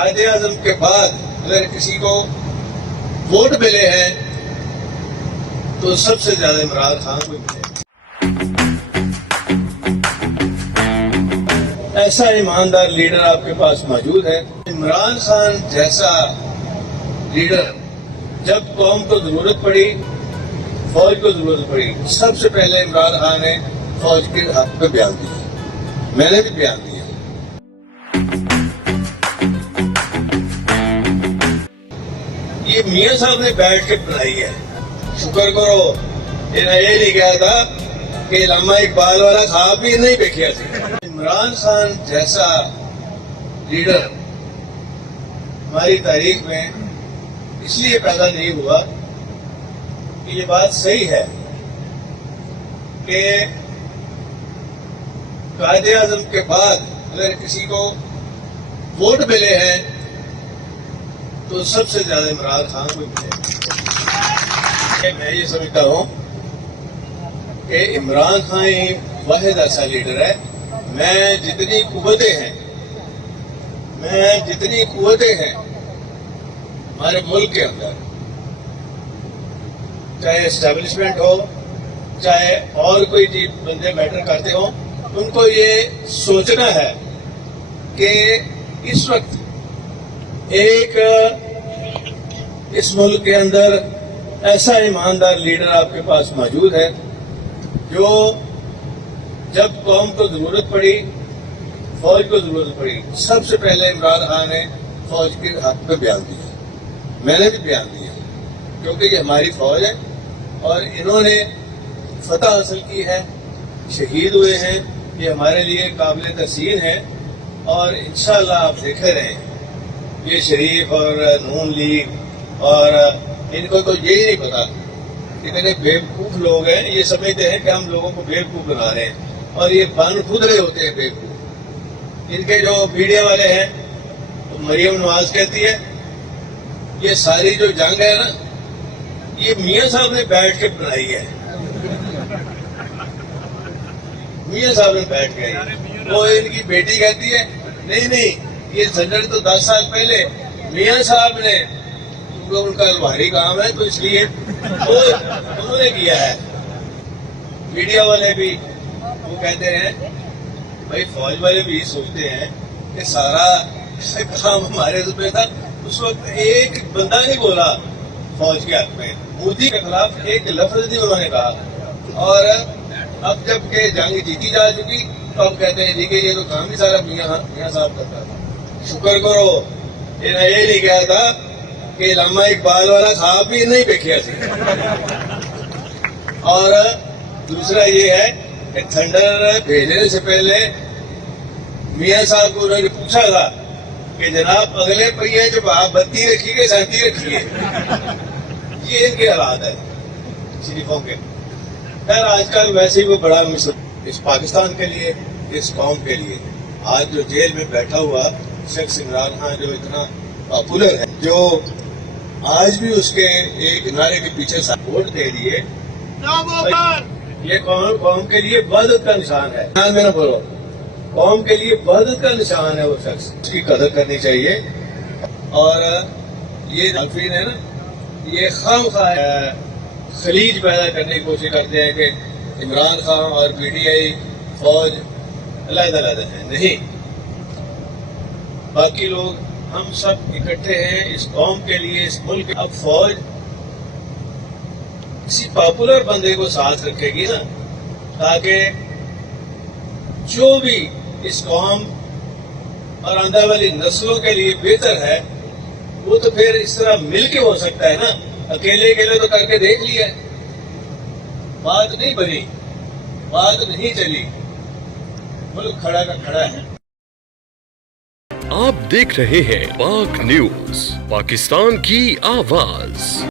कायद आजम के बाद अगर किसी को वोट मिले हैं तो सबसे ज्यादा इमरान खान को मिले। ऐसा ईमानदार लीडर आपके पास मौजूद है। इमरान खान जैसा लीडर जब कौम को जरूरत पड़ी, फौज को जरूरत पड़ी, सबसे पहले इमरान खान ने फौज के हक पे बयान दिया। मैंने भी बयान दिया। ये मियां साहब ने बैठ के बनाई है। शुक्र करो ये नहीं कहा था कि अल्लामा इकबाल वाला ख्वाब भी नहीं देखा था। इमरान खान जैसा लीडर हमारी तारीख में इसलिए पैदा नहीं हुआ कि ये बात सही है कि कायद आजम के बाद अगर किसी को वोट मिले हैं तो सबसे ज्यादा इमरान खान को मिले। मैं ये समझता हूं कि इमरान खान ही वाहिद ऐसा लीडर है। मैं जितनी कुव्वतें हैं हमारे मुल्क के अंदर, चाहे एस्टेब्लिशमेंट हो चाहे और कोई चीज बंदे मैटर करते हो, उनको ये सोचना है कि इस वक्त एक इस मुल्क के अंदर ऐसा ईमानदार लीडर आपके पास मौजूद है जो जब कौम को जरूरत पड़ी, फौज को जरूरत पड़ी, सबसे पहले इमरान खान ने फौज के हक पे बयान दिया। मैंने भी बयान दिया क्योंकि ये हमारी फौज है और इन्होंने फतह हासिल की है, शहीद हुए हैं। ये हमारे लिए काबिल तहसीन है और इंशाअल्लाह आप देखे रहे ये शरीफ और नून लीग और इनको तो यही नहीं पता, इतने बेवकूफ लोग हैं, ये समझते हैं कि हम लोगों को बेवकूफ बना रहे हैं और ये बन खुद रहे होते हैं बेवकूफ। इनके जो मीडिया वाले हैं तो मरियम नवाज कहती है ये सारी जो जंग है ना ये मियां साहब ने बैठ के बनाई है। मियां साहब ने बैठ के, वो इनकी बेटी कहती है नहीं ये झंझट तो 10 साल पहले मियां साहब ने, उनका भारी काम है तो इसलिए उन्होंने किया है। मीडिया वाले भी वो कहते हैं, भाई फौज वाले भी सोचते हैं कि सारा काम हमारे पे था। उस वक्त एक बंदा नहीं बोला फौज के हक में, मोदी के खिलाफ एक लफ्ज नहीं उन्होंने कहा। और अब जब के जंग जीती जा चुकी तो अब कहते हैं जी कि ये तो काम ही सारा मियां साहब करता था। शुक्र करो ये नहीं कहा था कि अल्लामा इकबाल वाला ख्वाब भी नहीं देखा था। और दूसरा ये है कि थंडर भेजने से पहले मियां साहब को उन्होंने पूछा था कि जनाब अगले पहिए जब आप बत्ती रखिए शांति रखिए। ये इनके हालात है शरीफों के। खैर आजकल वैसे ही वो बड़ा इस पाकिस्तान के लिए, इस कौम के लिए आज जो जेल में बैठा हुआ शख्स इमरान खान जो इतना पॉपुलर है, जो आज भी उसके एक नारे के पीछे वोट दे दिए, ये कौम के लिए वहदत का निशान है। ध्यान में ना बोलो, कौम के लिए वहदत का निशान है वो शख्स, उसकी कदर करनी चाहिए। और ये मुखालिफिन है ना, ये खामखा खलीज पैदा करने की कोशिश करते हैं कि इमरान खान और पीटीआई फौज अलग-अलग है। नहीं, बाकी लोग हम सब इकट्ठे हैं इस कौम के लिए, इस मुल्क। अब फौज किसी पॉपुलर बंदे को साथ रखेगी ना, ताकि जो भी इस कौम और आने वाली नस्लों के लिए बेहतर है वो तो फिर इस तरह मिलके हो सकता है ना। अकेले तो करके देख लिया, बात नहीं बनी, बात नहीं चली, मुल्क खड़ा का खड़ा है। आप देख रहे हैं पाक न्यूज, पाकिस्तान की आवाज।